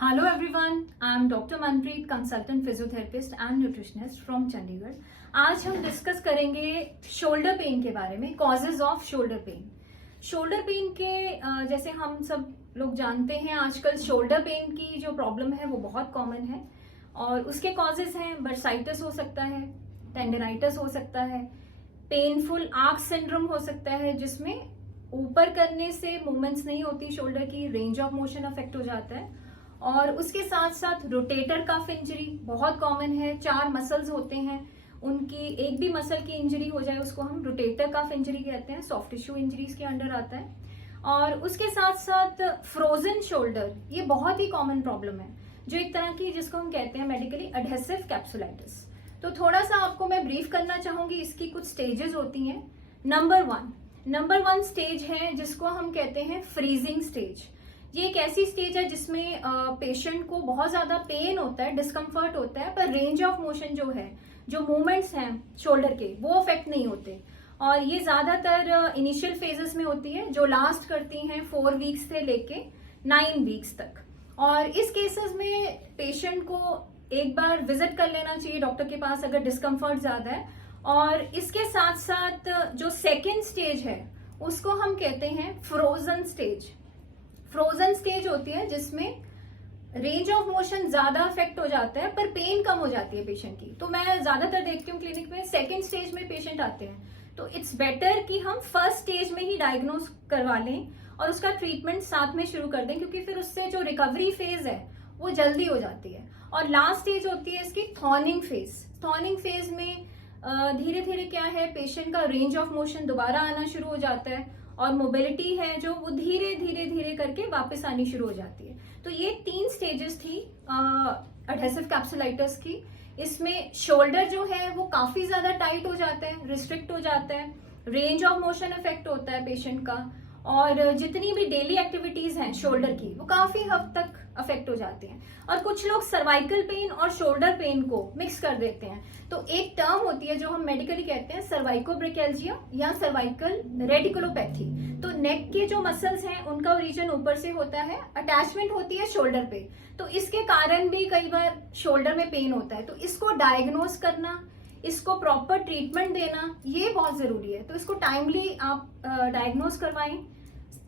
Hello everyone, I am Dr. Manpreet, consultant physiotherapist and nutritionist from Chandigarh. आज हम discuss करेंगे shoulder pain के बारे में, causes off shoulder pain. Shoulder pain के जैसे हम सब लोग जानते हैं, आजकल शोल्डर पेन की जो प्रॉब्लम है वो बहुत कॉमन है और उसके कॉजेज हैं बर्साइटिस हो सकता है, टेंडनाइटिस हो सकता है, पेनफुल आर्क सिंड्रोम हो सकता है जिसमें ऊपर करने से मूवमेंट्स नहीं होती, शोल्डर की रेंज ऑफ मोशन अफेक्ट हो जाता है। और उसके साथ साथ रोटेटर कफ इंजरी बहुत कॉमन है। 4 मसल्स होते हैं, उनकी एक भी मसल की इंजरी हो जाए उसको हम रोटेटर कफ इंजरी कहते हैं, सॉफ्ट टिश्यू इंजरीज के अंडर आता है। और उसके साथ साथ फ्रोजन शोल्डर, ये बहुत ही कॉमन प्रॉब्लम है जो एक तरह की जिसको हम कहते हैं मेडिकली एडहेसिव कैप्सुलाइटिस। तो थोड़ा सा आपको मैं ब्रीफ करना चाहूंगी, इसकी कुछ स्टेजेस होती हैं। नंबर वन स्टेज है जिसको हम कहते हैं फ्रीजिंग स्टेज। ये एक ऐसी स्टेज है जिसमें पेशेंट को बहुत ज्यादा पेन होता है, डिस्कम्फर्ट होता है, पर रेंज ऑफ मोशन जो है, जो मूवमेंट्स हैं शोल्डर के, वो अफेक्ट नहीं होते। और ये ज्यादातर इनिशियल फेजेस में होती है जो लास्ट करती हैं 4 वीक्स से लेके 9 वीक्स तक। और इस केसेस में पेशेंट को एक बार विजिट कर लेना चाहिए डॉक्टर के पास अगर डिस्कम्फर्ट ज्यादा है। और इसके साथ साथ जो सेकेंड स्टेज है उसको हम कहते हैं फ्रोजन स्टेज। फ्रोजन स्टेज होती है जिसमें रेंज ऑफ मोशन ज्यादा अफेक्ट हो जाता है पर पेन कम हो जाती है पेशेंट की। तो मैं ज्यादातर देखती हूँ क्लिनिक में सेकेंड स्टेज में पेशेंट आते हैं, तो इट्स बेटर कि हम फर्स्ट स्टेज में ही डायग्नोज करवा लें और उसका ट्रीटमेंट साथ में शुरू कर दें, क्योंकि फिर उससे जो रिकवरी फेज है वो जल्दी हो जाती है। और लास्ट स्टेज होती है इसकी थॉर्निंग फेज। थॉर्निंग फेज में धीरे धीरे क्या है, पेशेंट का रेंज ऑफ मोशन दोबारा आना शुरू हो जाता है और मोबिलिटी है जो वो धीरे धीरे धीरे करके वापस आनी शुरू हो जाती है। तो ये 3 स्टेजेस थी एडहेसिव कैप्सुलाइटिस की। इसमें शोल्डर जो है वो काफी ज्यादा टाइट हो जाता है, रिस्ट्रिक्ट हो जाता है, रेंज ऑफ मोशन इफेक्ट होता है पेशेंट का, और जितनी भी डेली एक्टिविटीज हैं शोल्डर की वो काफी हद तक अफेक्ट हो जाती हैं। और कुछ लोग सर्वाइकल पेन और शोल्डर पेन को मिक्स कर देते हैं। तो एक टर्म होती है जो हम मेडिकली कहते हैं सर्वाइकोब्रेकेल्जिया या सर्वाइकल रेडिकुलोपैथी। तो नेक के जो मसल्स हैं उनका रीजन ऊपर से होता है, अटैचमेंट होती है शोल्डर पे, तो इसके कारण भी कई बार शोल्डर में पेन होता है। तो इसको डायग्नोज करना, इसको प्रॉपर ट्रीटमेंट देना, ये बहुत जरूरी है। तो इसको टाइमली आप डायग्नोज करवाएं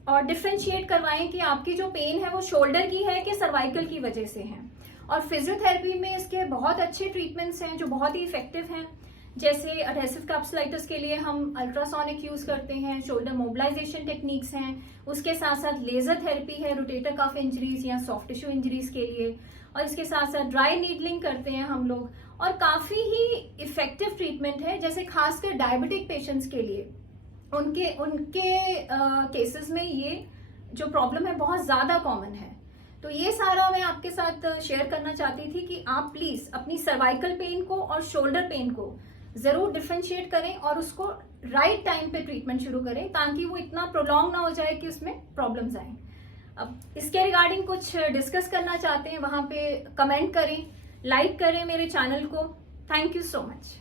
और डिफ्रेंशिएट करवाएं कि आपकी जो पेन है वो शोल्डर की है कि सर्वाइकल की वजह से है। और फिजियोथेरेपी में इसके बहुत अच्छे ट्रीटमेंट्स हैं जो बहुत ही इफेक्टिव हैं। जैसे एडहेसिव कैप्सुलाइटिस के लिए हम अल्ट्रासोनिक यूज करते हैं, शोल्डर मोबिलाइजेशन टेक्निक्स हैं, उसके साथ साथ लेजर थेरेपी है रोटेटर कफ इंजरीज या सॉफ्ट टिश्यू इंजरीज के लिए, और इसके साथ साथ ड्राई नीडलिंग करते हैं हम लोग। और काफी ही इफेक्टिव ट्रीटमेंट है, जैसे खासकर डायबिटिक पेशेंट्स के लिए, उनके केसेस में ये जो प्रॉब्लम है बहुत ज्यादा कॉमन है। तो ये सारा मैं आपके साथ शेयर करना चाहती थी कि आप प्लीज अपनी सर्वाइकल पेन को और शोल्डर पेन को जरूर डिफ्रेंशिएट करें और उसको राइट टाइम पे ट्रीटमेंट शुरू करें, ताकि वो इतना प्रोलॉन्ग ना हो जाए कि उसमें प्रॉब्लम्स आए। अब इसके रिगार्डिंग कुछ डिस्कस करना चाहते हैं, वहां पे कमेंट करें, लाइक करें मेरे चैनल को। Thank you so much.